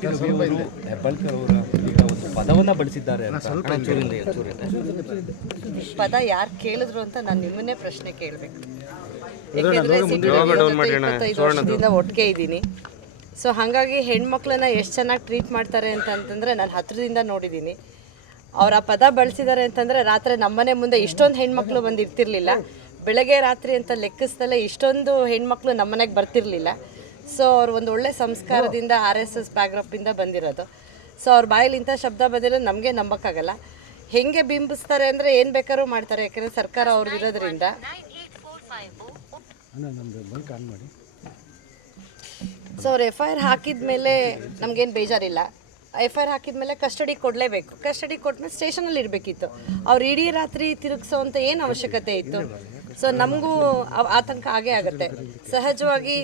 T Ravi ಅವರು ಹೆಬ್ಬಾಳ್ಕರ್ ಅವರ ಈಗ ಒಂದು ಪದವನ್ನು ಬಳಸಿದ್ದಾರೆ ಅಂತ ಪದ ಯಾರು ಕೇಳಿದ್ರು ಅಂತ ನಾನು ನಿಮ್ಮನ್ನೇ ಪ್ರಶ್ನೆ ಕೇಳಬೇಕು. ವರ್ಷದಿಂದ ಒಟ್ಟಿಗೆ ಇದ್ದೀನಿ. ಸೊ ಹಾಗಾಗಿ ಹೆಣ್ಮಕ್ಳನ್ನ ಎಷ್ಟು ಚೆನ್ನಾಗಿ ಟ್ರೀಟ್ ಮಾಡ್ತಾರೆ ಅಂತಂತಂದರೆ ನಾನು ಹತ್ರದಿಂದ ನೋಡಿದ್ದೀನಿ. ಅವ್ರು ಆ ಪದ ಬಳಸಿದ್ದಾರೆ ಅಂತಂದರೆ ರಾತ್ರಿ ನಮ್ಮನೆ ಮುಂದೆ ಇಷ್ಟೊಂದು ಹೆಣ್ಮಕ್ಳು ಬಂದು ಇರ್ತಿರ್ಲಿಲ್ಲ. ಬೆಳಗ್ಗೆ ರಾತ್ರಿ ಅಂತ ಲೆಕ್ಕಿಸ್ದಲ್ಲೇ ಇಷ್ಟೊಂದು ಹೆಣ್ಮಕ್ಳು ನಮ್ಮನೆಗೆ ಬರ್ತಿರ್ಲಿಲ್ಲ. ಸೊ ಅವ್ರು ಒಂದು ಒಳ್ಳೆ ಸಂಸ್ಕಾರದಿಂದ RSS ಬ್ಯಾಕ್ಗ್ರೌಂಡಿಂದ ಬಂದಿರೋದು. ಸೊ ಅವ್ರ ಬಾಯಲ್ಲಿ ಇಂಥ ಶಬ್ದ ಬಂದಿರೋದು ನಮಗೆ ನಂಬೋಕ್ಕಾಗಲ್ಲ. ಹೆಂಗೆ ಬಿಂಬಿಸ್ತಾರೆ ಅಂದರೆ ಏನು ಬೇಕಾದ್ರೂ ಮಾಡ್ತಾರೆ, ಯಾಕೆಂದರೆ ಸರ್ಕಾರ ಅವ್ರದ್ದು ಇರೋದ್ರಿಂದ. ಸೊ ಅವ್ರು FIR ಹಾಕಿದ ಮೇಲೆ ನಮಗೇನು ಬೇಜಾರಿಲ್ಲ. FIR ಹಾಕಿದ ಮೇಲೆ ಕಸ್ಟಡಿ ಕೊಡಲೇಬೇಕು. ಕಸ್ಟಡಿ ಕೊಟ್ಟಮೇಲೆ ಸ್ಟೇಷನಲ್ಲಿ ಇರಬೇಕಿತ್ತು. ಅವ್ರು ಇಡೀ ರಾತ್ರಿ ತಿರುಗಿಸೋ ಅಂತ ಏನು ಅವಶ್ಯಕತೆ ಇತ್ತು? ಸೊ ನಮಗೂ ಆತಂಕ ಆಗೇ ಆಗುತ್ತೆ. ಸಹಜವಾಗಿ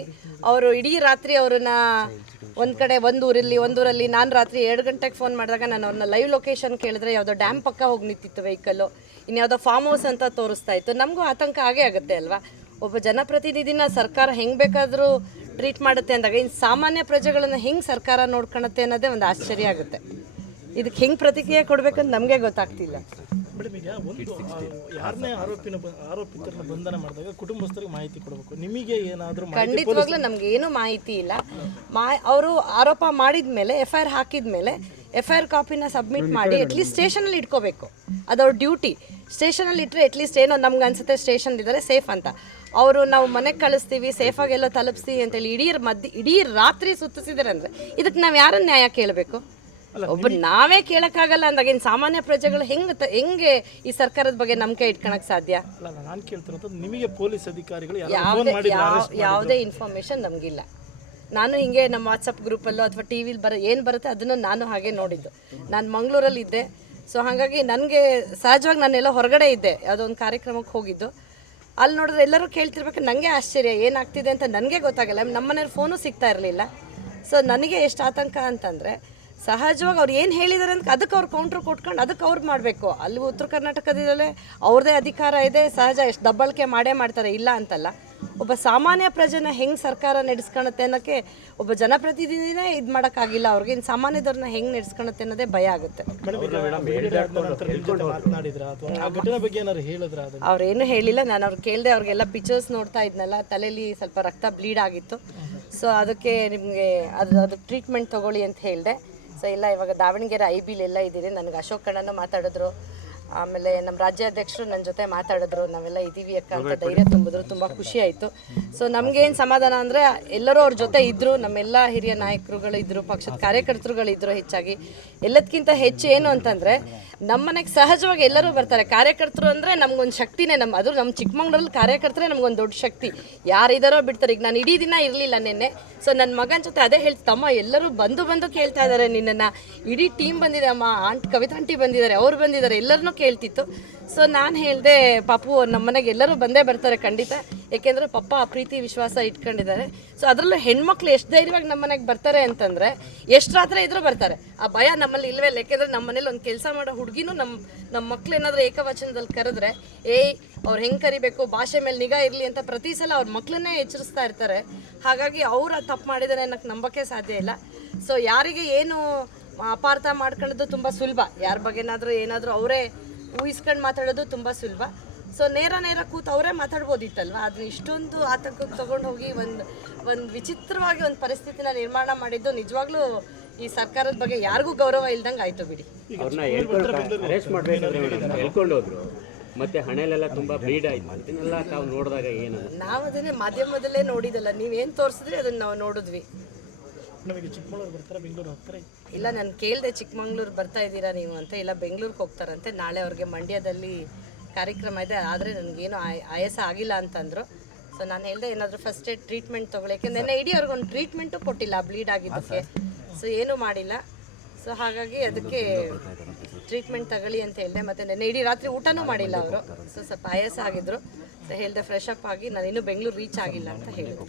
ಅವರು ಇಡೀ ರಾತ್ರಿ ಅವ್ರನ್ನ ಒಂದು ಕಡೆ ಒಂದೂರಲ್ಲಿ ನಾನು ರಾತ್ರಿ 2 ಗಂಟೆಗೆ ಫೋನ್ ಮಾಡಿದಾಗ ನಾನು ಅವ್ರನ್ನ ಲೈವ್ ಲೊಕೇಶನ್ ಕೇಳಿದ್ರೆ ಯಾವುದೋ ಡ್ಯಾಮ್ ಪಕ್ಕ ಹೋಗಿ ನಿಂತಿತ್ತು ವೆಹಿಕಲ್ಲು, ಇನ್ಯಾವುದೋ ಫಾರ್ಮ್ ಹೌಸ್ ಅಂತ ತೋರಿಸ್ತಾ ಇತ್ತು. ನಮಗೂ ಆತಂಕ ಆಗೇ ಆಗುತ್ತೆ ಅಲ್ವಾ? ಒಬ್ಬ ಜನಪ್ರತಿನಿಧಿನ ಸರ್ಕಾರ ಹೆಂಗೆ ಬೇಕಾದರೂ ಟ್ರೀಟ್ ಮಾಡುತ್ತೆ ಅಂದಾಗ ಇನ್ನು ಸಾಮಾನ್ಯ ಪ್ರಜೆಗಳನ್ನು ಹೆಂಗೆ ಸರ್ಕಾರ ನೋಡ್ಕೊಳುತ್ತೆ ಅನ್ನೋದೇ ಒಂದು ಆಶ್ಚರ್ಯ ಆಗುತ್ತೆ. ಇದಕ್ಕೆ ಹೆಂಗೆ ಪ್ರತಿಕ್ರಿಯೆ ಕೊಡಬೇಕಂತ ನಮಗೆ ಗೊತ್ತಾಗ್ತಿಲ್ಲ. ಮೇಡಮ್, ಈಗ ಒಂದು ಯಾರನ್ನೇ ಆರೋಪಿತರನ್ನ ಬಂಧನ ಮಾಡಿದಾಗ ಕುಟುಂಬಸ್ಥರಿಗೆ ಮಾಹಿತಿ ಕೊಡಬೇಕು. ನಿಮಗೆ ಏನಾದರೂ ಖಂಡಿತವಾಗ್ಲೂ ನಮ್ಗೆ ಏನು ಮಾಹಿತಿ ಇಲ್ಲ. ಅವರು ಆರೋಪ ಮಾಡಿದ ಮೇಲೆ FIR ಹಾಕಿದ ಮೇಲೆ FIR ಕಾಪಿನ ಸಬ್ಮಿಟ್ ಮಾಡಿ ಅಟ್ಲೀಸ್ಟ್ ಸ್ಟೇಷನಲ್ಲಿ ಇಟ್ಕೋಬೇಕು. ಅದವ್ರ ಡ್ಯೂಟಿ. ಸ್ಟೇಷನಲ್ಲಿ ಇಟ್ಟರೆ ಅಟ್ಲೀಸ್ಟ್ ಏನೋ ನಮ್ಗೆ ಅನ್ಸುತ್ತೆ ಸ್ಟೇಷನ್ ಇದ್ದಾರೆ ಸೇಫ್ ಅಂತ. ಅವರು ನಾವು ಮನೆಗೆ ಕಳಿಸ್ತೀವಿ, ಸೇಫಾಗಿ ಎಲ್ಲೋ ತಲುಪಿಸ್ತೀವಿ ಅಂತೇಳಿ ಇಡೀ ರಾತ್ರಿ ಸುತ್ತಿಸಿದ್ದಾರೆ ಅಂದರೆ ಇದಕ್ಕೆ ನಾವು ಯಾರನ್ನ ನ್ಯಾಯ ಕೇಳಬೇಕು? ಒಬ್ಬ ನಾವೇ ಕೇಳಕ್ಕಾಗಲ್ಲ ಅಂದಾಗ ಇನ್ನು ಸಾಮಾನ್ಯ ಪ್ರಜೆಗಳು ಹೆಂಗೆ ಈ ಸರ್ಕಾರದ ಬಗ್ಗೆ ನಂಬಿಕೆ ಇಟ್ಕೊಳಕ್ ಸಾಧ್ಯ? ನಾನು ಕೇಳ್ತಿರೋದು ನಿಮಗೆ ಪೊಲೀಸ್ ಅಧಿಕಾರಿಗಳು ಯಾವುದೇ ಇನ್ಫಾರ್ಮೇಶನ್ ನಮಗಿಲ್ಲ. ನಾನು ಹಿಂಗೆ ನಮ್ಮ ವಾಟ್ಸಪ್ ಗ್ರೂಪಲ್ಲೋ ಅಥವಾ ಟಿ ವಿಲಿ ಏನು ಬರುತ್ತೆ ಅದನ್ನು ನಾನು ಹಾಗೆ ನೋಡಿದ್ದು. ನಾನು ಮಂಗಳೂರಲ್ಲಿ ಇದ್ದೆ. ಸೊ ಹಾಗಾಗಿ ನನಗೆ ಸಹಜವಾಗಿ ನಾನೆಲ್ಲ ಹೊರಗಡೆ ಇದ್ದೆ, ಯಾವುದೋ ಒಂದು ಕಾರ್ಯಕ್ರಮಕ್ಕೆ ಹೋಗಿದ್ದು. ಅಲ್ಲಿ ನೋಡಿದ್ರೆ ಎಲ್ಲರೂ ಕೇಳ್ತಿರ್ಬೇಕು. ನನಗೆ ಆಶ್ಚರ್ಯ ಏನಾಗ್ತಿದೆ ಅಂತ ನನಗೆ ಗೊತ್ತಾಗಲ್ಲ. ನಮ್ಮನೇಲಿ ಫೋನು ಸಿಗ್ತಾ ಇರಲಿಲ್ಲ. ಸೊ ನನಗೆ ಎಷ್ಟು ಆತಂಕ ಅಂತಂದರೆ ಸಹಜವಾಗಿ ಅವ್ರು ಏನು ಹೇಳಿದ್ದಾರೆ ಅಂತ ಅದಕ್ಕೆ ಅವ್ರು ಕೌಂಟ್ರ್ ಕೊಟ್ಕೊಂಡು ಅದಕ್ಕೆ ಅವ್ರು ಮಾಡಬೇಕು. ಅಲ್ಲಿ ಉತ್ತರ ಕರ್ನಾಟಕದಲ್ಲೇ ಅವ್ರದ್ದೇ ಅಧಿಕಾರ ಇದೆ. ಸಹಜ ಎಷ್ಟು ದಬ್ಬಳಿಕೆ ಮಾಡ್ತಾರೆ, ಇಲ್ಲ ಅಂತಲ್ಲ. ಒಬ್ಬ ಸಾಮಾನ್ಯ ಪ್ರಜೆನ ಹೆಂಗೆ ಸರ್ಕಾರ ನಡೆಸ್ಕೊಳುತ್ತೆ ಅನ್ನೋಕ್ಕೆ ಒಬ್ಬ ಜನಪ್ರತಿನಿಧಿನೇ ಇದು ಮಾಡೋಕ್ಕಾಗಿಲ್ಲ. ಅವ್ರಿಗೆ ಇನ್ನು ಸಾಮಾನ್ಯದವ್ರನ್ನ ಹೆಂಗೆ ನಡೆಸ್ಕೊಳುತ್ತೆ ಅನ್ನೋದೇ ಭಯ ಆಗುತ್ತೆ. ಅವ್ರೇನು ಹೇಳಿಲ್ಲ. ನಾನು ಅವ್ರು ಕೇಳಿದೆ. ಅವ್ರಿಗೆಲ್ಲ ಪಿಕ್ಚರ್ಸ್ ನೋಡ್ತಾ ಇದ್ನಲ್ಲ, ತಲೆಯಲ್ಲಿ ಸ್ವಲ್ಪ ರಕ್ತ ಬ್ಲೀಡ್ ಆಗಿತ್ತು. ಸೊ ಅದಕ್ಕೆ ನಿಮಗೆ ಅದು ಟ್ರೀಟ್ಮೆಂಟ್ ತೊಗೊಳ್ಳಿ ಅಂತ ಹೇಳಿದೆ. ಸೊ ಇಲ್ಲ, ಇವಾಗ ದಾವಣಗೆರೆ IBಲೆಲ್ಲ ಇದ್ದೀರಿ. ನನಗೆ ಅಶೋಕ್ ಅಣ್ಣನೂ ಮಾತಾಡಿದ್ರು, ಆಮೇಲೆ ನಮ್ಮ ರಾಜ್ಯಾಧ್ಯಕ್ಷರು ನನ್ನ ಜೊತೆ ಮಾತಾಡಿದ್ರು. ನಾವೆಲ್ಲ ಇದ್ದೀವಿ ಅಕ್ಕ ಅಂತ ಧೈರ್ಯ ತುಂಬಿದ್ರು. ತುಂಬ ಖುಷಿ ಆಯಿತು. ಸೊ ನಮಗೇನು ಸಮಾಧಾನ ಅಂದರೆ ಎಲ್ಲರೂ ಅವ್ರ ಜೊತೆ ಇದ್ದರು. ನಮ್ಮೆಲ್ಲ ಹಿರಿಯ ನಾಯಕರುಗಳು ಇದ್ದರು, ಪಕ್ಷದ ಕಾರ್ಯಕರ್ತರುಗಳಿದ್ದರು. ಹೆಚ್ಚಾಗಿ ಎಲ್ಲದಕ್ಕಿಂತ ಹೆಚ್ಚು ಏನು ಅಂತಂದರೆ ನಮ್ಮನೆಗೆ ಸಹಜವಾಗಿ ಎಲ್ಲರೂ ಬರ್ತಾರೆ. ಕಾರ್ಯಕರ್ತರು ಅಂದರೆ ನಮಗೊಂದು ಶಕ್ತಿನೇ. ಅದು ನಮ್ಮ ಚಿಕ್ಕಮಂಗ್ಳೂರಲ್ಲಿ ಕಾರ್ಯಕರ್ತರೇ ನಮಗೊಂದು ದೊಡ್ಡ ಶಕ್ತಿ. ಯಾರಿದ್ದಾರೋ ಬಿಡ್ತಾರೆ. ಈಗ ನಾನು ಇಡೀ ದಿನ ಇರಲಿಲ್ಲ ನಿನ್ನೆ. ಸೊ ನನ್ನ ಮಗನ ಜೊತೆ ಅದೇ ಹೇಳ್ತಮ್ಮ, ಎಲ್ಲರೂ ಬಂದು ಕೇಳ್ತಾ ಇದ್ದಾರೆ ನಿನ್ನನ್ನು. ಇಡೀ ಟೀಮ್ ಬಂದಿದೆ ಅಮ್ಮ, ಕವಿತಾ ಆಂಟಿ ಬಂದಿದ್ದಾರೆ, ಅವ್ರು ಬಂದಿದ್ದಾರೆ, ಎಲ್ಲರನ್ನೂ ಕೇಳ್ತಿತ್ತು. ಸೊ ನಾನು ಹೇಳಿದೆ, ಪಾಪು ನಮ್ಮ ಮನೆಗೆ ಎಲ್ಲರೂ ಬಂದೇ ಬರ್ತಾರೆ ಖಂಡಿತ. ಏಕೆಂದರೆ ಪಪ್ಪ ಆ ಪ್ರೀತಿ ವಿಶ್ವಾಸ ಇಟ್ಕೊಂಡಿದ್ದಾರೆ. ಸೊ ಅದರಲ್ಲೂ ಹೆಣ್ಮಕ್ಳು ಎಷ್ಟು ಧೈರ್ಯವಾಗಿ ನಮ್ಮ ಮನೆಗೆ ಬರ್ತಾರೆ ಅಂತಂದರೆ ಎಷ್ಟು ರಾತ್ರಿ ಇದ್ರೂ ಬರ್ತಾರೆ. ಆ ಭಯ ನಮ್ಮಲ್ಲಿ ಇಲ್ಲವೇ ಇಲ್ಲ. ಯಾಕೆಂದರೆ ನಮ್ಮ ಮನೇಲಿ ಒಂದು ಕೆಲಸ ಮಾಡೋ ಹುಡುಗಿನೂ ನಮ್ಮ ಮಕ್ಳು ಏನಾದರೂ ಏಕವಚನದಲ್ಲಿ ಕರೆದ್ರೆ ಅವ್ರು ಹೆಂಗೆ ಕರಿಬೇಕು, ಭಾಷೆ ಮೇಲೆ ನಿಗಾ ಇರಲಿ ಅಂತ ಪ್ರತಿ ಸಲ ಅವ್ರ ಮಕ್ಕಳನ್ನೇ ಎಚ್ಚರಿಸ್ತಾ ಇರ್ತಾರೆ. ಹಾಗಾಗಿ ಅವ್ರು ತಪ್ಪು ಮಾಡಿದ್ದಾರೆ ಅನ್ನೋಕ್ಕೆ ನಂಬೋಕ್ಕೆ ಸಾಧ್ಯ ಇಲ್ಲ. ಸೊ ಯಾರಿಗೆ ಏನು ಅಪಾರ್ಥ ಮಾಡ್ಕೊಳ್ಳೋದು ತುಂಬ ಸುಲಭ. ಯಾರ ಬಗ್ಗೆನಾದರೂ ಏನಾದರೂ ಅವರೇ ಊಹಿಸ್ಕೊಂಡು ಮಾತಾಡೋದು ತುಂಬ ಸುಲಭ. ಸೊ ನೇರ ಕೂತು ಅವರೇ ಮಾತಾಡ್ಬೋದಿತ್ತಲ್ವ. ಅದನ್ನ ಇಷ್ಟೊಂದು ಆತಂಕಕ್ಕೆ ತೊಗೊಂಡು ಹೋಗಿ ಒಂದು ವಿಚಿತ್ರವಾಗಿ ಒಂದು ಪರಿಸ್ಥಿತಿನ ನಿರ್ಮಾಣ ಮಾಡಿದ್ದು ನಿಜವಾಗ್ಲೂ ಈ ಸರ್ಕಾರದ ಬಗ್ಗೆ ಯಾರಿಗೂ ಗೌರವ ಇಲ್ದಂಗೆ ಆಯಿತು ಬಿಡಿ. ಮತ್ತೆ ಹಣೆಲೆಲ್ಲ ತುಂಬಾ ಬ್ಲೀಡ್ ಆಯ್ತು ಅದನ್ನೆಲ್ಲ ತಾವು ನೋಡಿದಾಗ ಏನು? ನಾವು ಅದನ್ನೇ ಮಾಧ್ಯಮದಲ್ಲೇ ನೋಡಿದಲ್ಲ. ನೀವೇನು ತೋರಿಸಿದ್ರಿ ಅದನ್ನು ನಾವು ನೋಡಿದ್ವಿ. ಇಲ್ಲ, ನಾನು ಕೇಳಿದೆ ಚಿಕ್ಕಮಂಗ್ಳೂರು ಬರ್ತಾ ಇದ್ದೀರಾ ನೀವು ಅಂತ. ಇಲ್ಲ, ಬೆಂಗಳೂರಿಗೆ ಹೋಗ್ತಾರಂತೆ. ನಾಳೆ ಅವ್ರಿಗೆ ಮಂಡ್ಯದಲ್ಲಿ ಕಾರ್ಯಕ್ರಮ ಇದೆ, ಆದರೆ ನನಗೇನು ಆಯಾಸ ಆಗಿಲ್ಲ ಅಂತಂದರು. ಸೊ ನಾನು ಹೇಳಿದೆ ಏನಾದರೂ ಫಸ್ಟ್ ಏಡ್ ಟ್ರೀಟ್ಮೆಂಟ್ ತೊಗೊಳ್ಳಿ. ಯಾಕೆಂದರೆ ಇಡೀ ಅವ್ರಿಗೊಂದು ಟ್ರೀಟ್ಮೆಂಟು ಕೊಟ್ಟಿಲ್ಲ ಬ್ಲೀಡ್ ಆಗಿದ್ದಕ್ಕೆ. ಸೊ ಏನೂ ಮಾಡಿಲ್ಲ. ಸೊ ಹಾಗಾಗಿ ಅದಕ್ಕೆ ಟ್ರೀಟ್ಮೆಂಟ್ ತಗೊಳ್ಳಿ ಅಂತ ಹೇಳಿದೆ. ಮತ್ತು ನೆನ್ನೆ ಇಡೀ ರಾತ್ರಿ ಊಟನೂ ಮಾಡಿಲ್ಲ ಅವರು. ಸೊ ಸ್ವಲ್ಪ ಆಯಾಸ ಆಗಿದ್ರು. ಸೊ ಹೇಳಿದೆ ಫ್ರೆಶ್ ಅಪ್ ಆಗಿ ನಾನು ಇನ್ನೂ ಬೆಂಗಳೂರು ರೀಚ್ ಆಗಿಲ್ಲ ಅಂತ ಹೇಳಿದೆ.